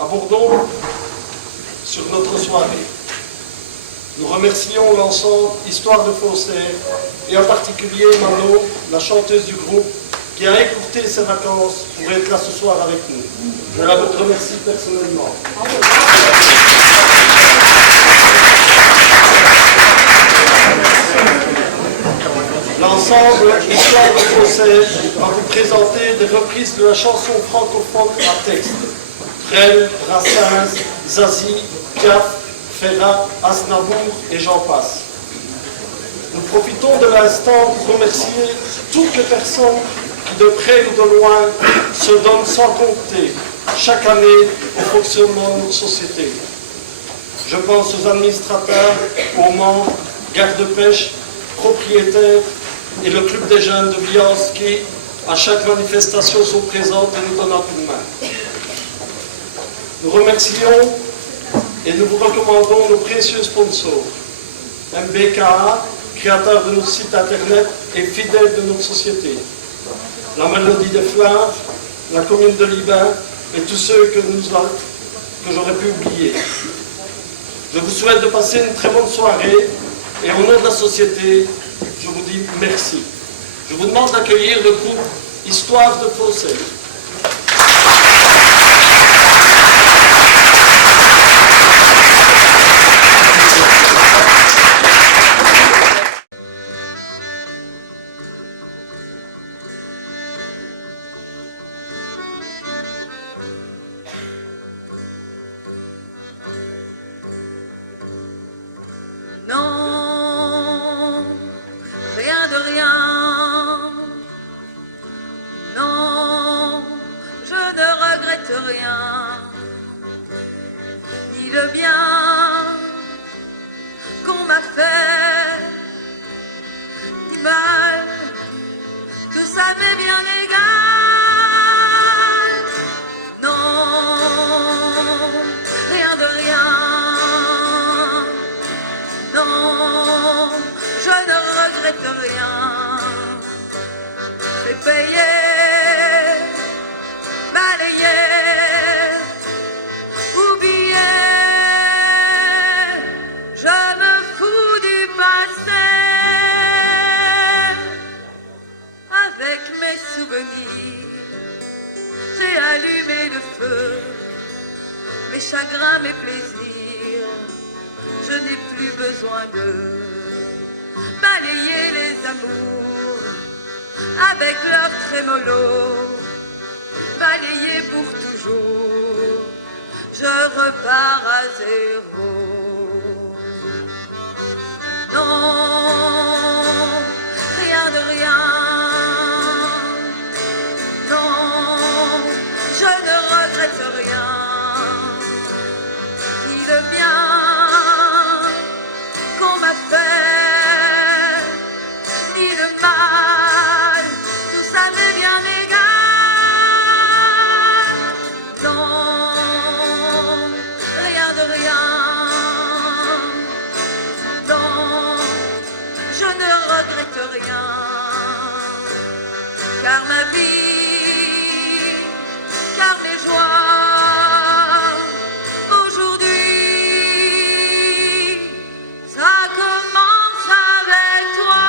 Abordons sur notre soirée. Nous remercions l'ensemble Histoire de Faussaire et en particulier Mano, la chanteuse du groupe, qui a écourté ses vacances pour être là ce soir avec nous. Je la remercie personnellement. L'ensemble Histoire de Faussaire va vous présenter des reprises de la chanson francophone à texte. Brel, Brassens, Zazie, Piaf, Ferrat, Aznavour et j'en passe. Nous profitons de l'instant pour remercier toutes les personnes qui, de près ou de loin, se donnent sans compter chaque année au fonctionnement de notre société. Je pense aux administrateurs, aux membres, gardes-pêche, propriétaires et le club des jeunes de Viance qui, à chaque manifestation, sont présents et nous donnent un coup de main. Nous remercions et nous vous recommandons nos précieux sponsors. MBKA, créateur de notre site internet et fidèle de notre société. La Mélodie des Fleurs, la commune de Libin et tous ceux que j'aurais pu oublier. Je vous souhaite de passer une très bonne soirée et au nom de la société, je vous dis merci. Je vous demande d'accueillir le groupe Histoire de Faussaire. Non, rien de rien. Non, je ne regrette rien. Ni le bien qu'on m'a fait, ni mal, tout ça m'est bien égal. Non, rien de rien. Non, je ne regrette rien. J'ai payé, balayé, oublié. Je me fous du passé. Avec mes souvenirs, j'ai allumé le feu. Mes chagrins, mes plaisirs, je n'ai plus besoin de balayer les amours avec leur trémolo, balayer pour toujours, je repars à zéro. Non, rien de rien. Non, je ne regrette rien. Ni le bien qu'on m'a fait, ni le mal, tout ça m'est bien égal. Non, rien de rien. Non, je ne regrette rien. Car ma vie, car mes joies, aujourd'hui, ça commence avec toi.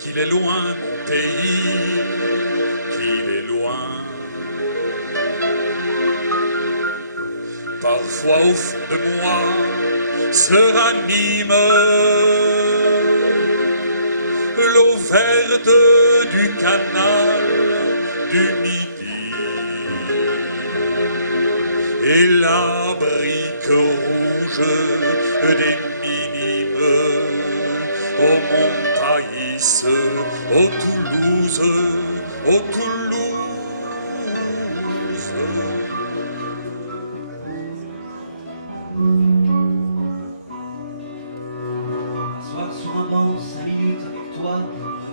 Qu'il est loin mon pays, qu'il est loin. Parfois au fond de moi se ranime l'eau verte du canal du Midi et la brique rouge des minimes au Montaïs, au Toulouse, au Toulouse. Asseoir sur un banc 5 minutes avec toi,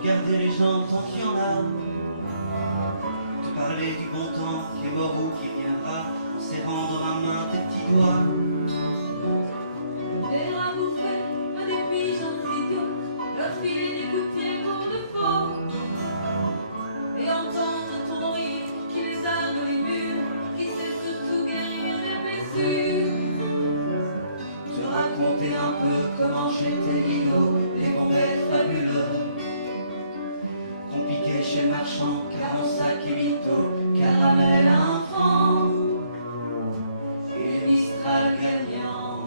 regarder les gens tant qu'il y en a, te parler parler du bon temps qui est mort ou qui viendra, en serrant dans ma main tes petits doigts. Les rats bouffés, à des pigeons idiots, leur filer d'écouter pour de faux. Et entendre ton rire qui les arde les murs, qui sait surtout guérir les blessures. Te raconter un peu comment j'étais Guido, les bombettes fabuleux qu'on piquait chez le marchand, car en sac et mytho, caramel à un franc et Mistral gagnant.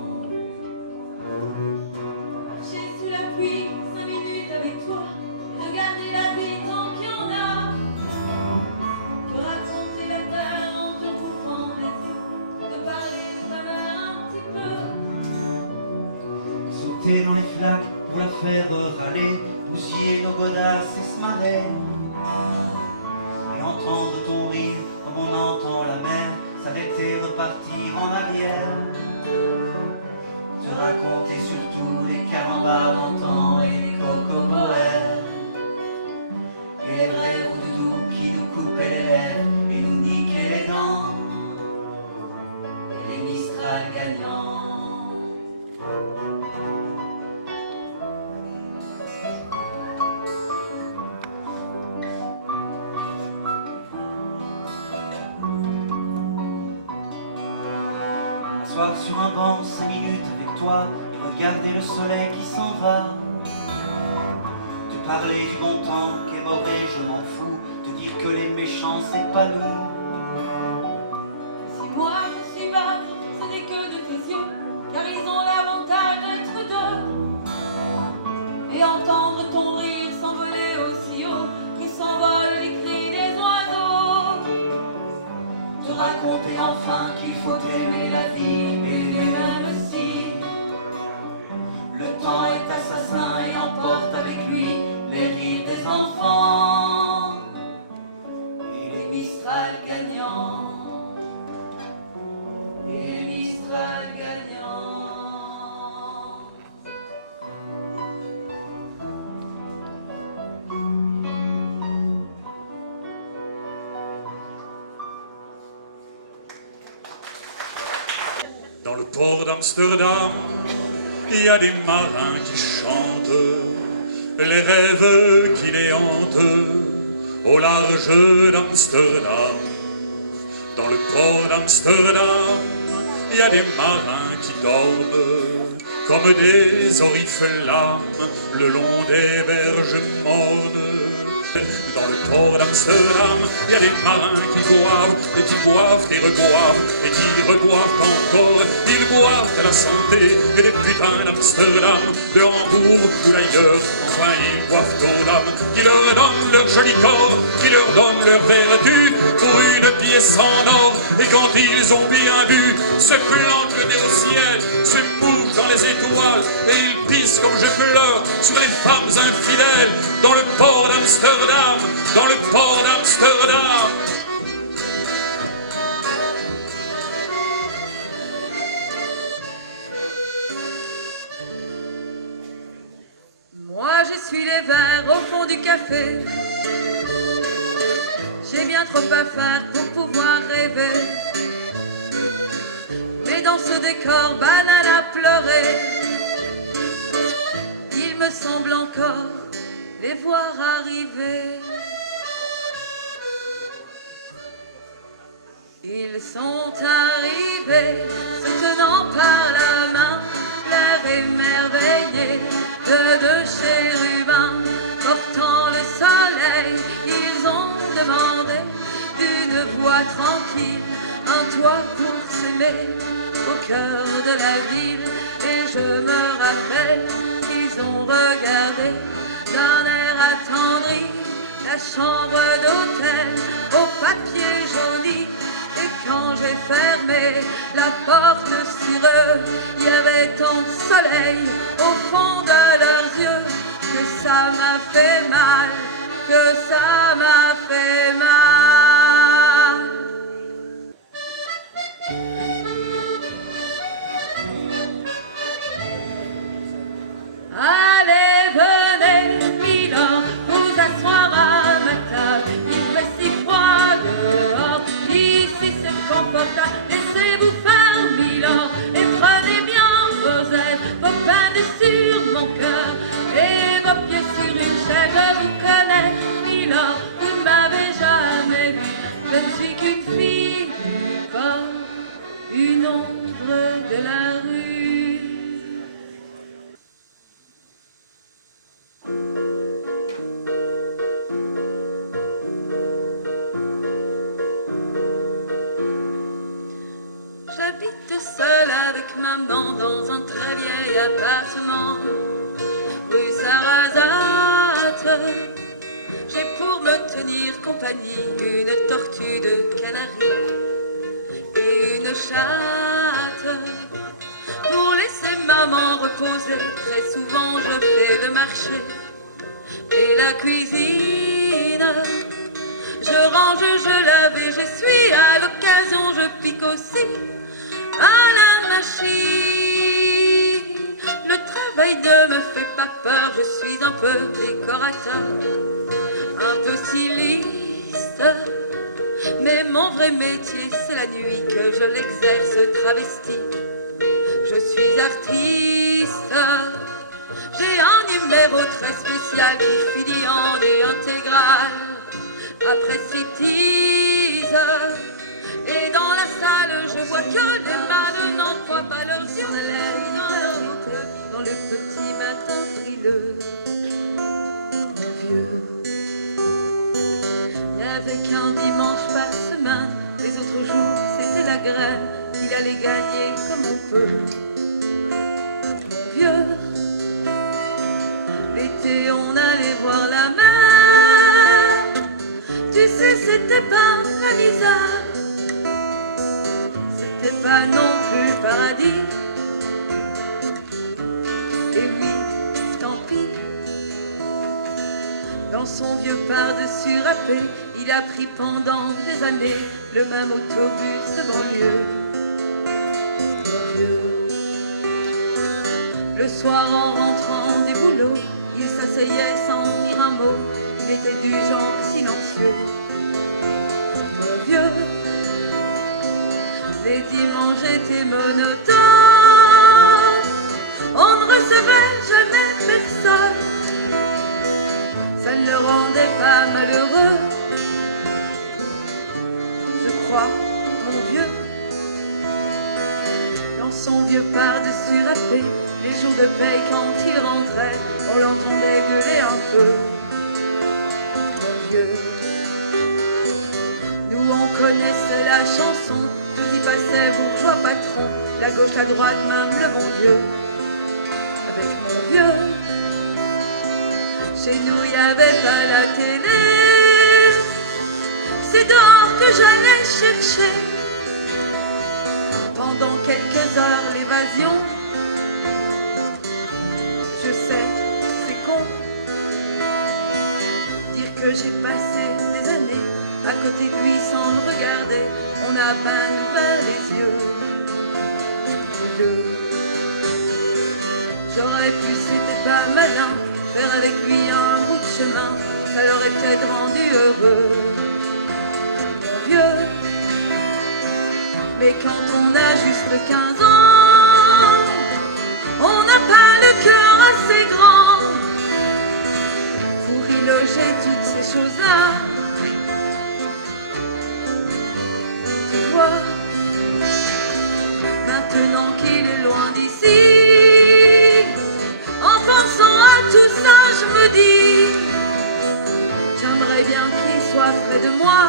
Marcher sous la pluie, 5 minutes avec toi, regarder la vie tant qu'il y en a. Te raconter la terre en te bouffant les yeux, te parler de ta mère un petit peu. Sauter dans les flaques pour la faire râler, bousiller nos godasses et se marrer. Et entendre ton rire comme on entend la mer s'arrêter, repartir en arrière. Te raconter surtout les carambars d'antan et les cocoboères. Et les vrais roudoudous qui nous coupaient les lèvres et nous niquaient les dents. Et les Mistral gagnants. M'asseoir sur un banc 5 minutes avec toi, regarder le soleil qui s'en va. Te parler du bon temps qui est mort et je m'en fous, te dire que les méchants c'est pas nous. Si moi je suis bas, ce n'est que de tes yeux, car ils ont l'avantage d'être deux. Et entendre ton rire s'envoler aussi haut que s'envolent les cris des oiseaux. Te raconter enfin qu'il faut aimer la vie et aimer même si le temps est assassin et emporte avec lui les rires des enfants et les Mistral gagnants. Et les Mistral gagnants. Dans le port d'Amsterdam, il y a des marins qui chantent les rêves qui les hantent au large d'Amsterdam. Dans le port d'Amsterdam, il y a des marins qui dorment comme des oriflammes le long des berges mornes. Dans le port d'Amsterdam, il y a des marins qui boivent et qui boivent et qui reboivent encore. Ils boivent à la santé et des putains d'Amsterdam, de Hambourg ou d'ailleurs. Enfin, ils boivent aux dames qui leur donnent leur joli corps, qui leur donnent leur vertu pour une pièce en or. Et quand ils ont bien bu, se plantent le nez au ciel, se mouchent dans les étoiles et ils pissent comme je pleure sur les femmes infidèles. Dans le port d'Amsterdam, dans le port d'Amsterdam. Moi j'essuie les verres au fond du café. J'ai bien trop à faire pour pouvoir rêver. Mais dans ce décor banal à pleurer, il me semble encore les voir arriver. Ils sont arrivés, se tenant par la main, l'air émerveillé de deux chérubins. Portant le soleil, ils ont demandé d'une voix tranquille un toit pour s'aimer au cœur de la ville. Et je me rappelle qu'ils ont regardé d'un air attendri la chambre d'hôtel au papier jauni. Et quand j'ai fermé la porte sur eux, il y avait tant de soleil au fond de leurs yeux que ça m'a fait mal, que ça m'a fait mal. Allez, venez, Milord, vous asseoir à ma table. Il fait si froid dehors. Je ne suis qu'une fille du port, une ombre de la rue. J'habite seule avec maman dans un très vieil appartement, rue Sarrazate. J'ai pour me tenir compagnie une tortue de Canaries et une chatte. Pour laisser maman reposer, très souvent je fais le marché et la cuisine. Je range, je lave et j'essuie, à l'occasion je pique aussi à la machine. Le travail ne me fait pas peur, je suis un peu décorateur, un peu styliste, mais mon vrai métier c'est la nuit que je l'exerce travesti. Je suis artiste, j'ai un numéro très spécial qui finit en nu intégral après striptease. Et dans la salle je vois que les mâles n'emploient pas leurs yeux dans le petit matin frileux. Vieux, il n'y avait qu'un dimanche par semaine, les autres jours c'était la graine, il allait gagner comme on peut. Vieux, l'été on allait voir la mer, tu sais c'était pas la misère, c'était pas non plus le paradis. Et oui, tant pis. Dans son vieux par-dessus râpé, il a pris pendant des années le même autobus de banlieue. Le soir en rentrant du boulot, il s'asseyait sans dire un mot, il était du genre silencieux. Mon vieux, les dimanches étaient monotones, on ne recevait jamais personne, ça ne le rendait pas malheureux. Je crois, mon vieux, dans son vieux par-dessus râpé, les jours de paye quand il rentrait, on l'entendait gueuler un peu. Mon vieux, nous on connaissait la chanson, tout y passait bourgeois patron, la gauche, la droite, même le bon Dieu. Avec mon vieux, chez nous y avait pas la télé, c'est dehors que j'allais chercher pendant quelques heures l'évasion. Je sais, c'est con, dire que j'ai passé des années à côté de lui sans le regarder, on a à peine ouvert les yeux. J'aurais pu, c'était pas malin, faire avec lui un bout de chemin, ça l'aurait peut-être rendu heureux. Mon vieux, mais quand on a juste 15 ans, on n'a pas le cœur assez grand pour y loger toutes ces choses-là. Tu vois, maintenant qu'il est loin d'ici, en pensant à tout ça, je me dis, j'aimerais bien qu'il soit près de moi.